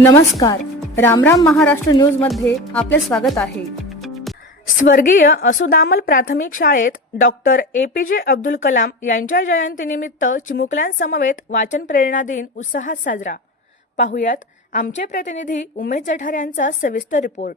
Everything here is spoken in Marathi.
नमस्कार. रामराम महाराष्ट्र न्यूजमध्ये आपले स्वागत आहे. स्वर्गीय असुदामल प्राथमिक शाळेत डॉक्टर ए पी जे अब्दुल कलाम यांच्या जयंतीनिमित्त चिमुकल्यांसमवेत वाचन प्रेरणा दिन उत्साहात साजरा. पाहुयात आमचे प्रतिनिधी उमेश जठार यांचा सविस्तर रिपोर्ट.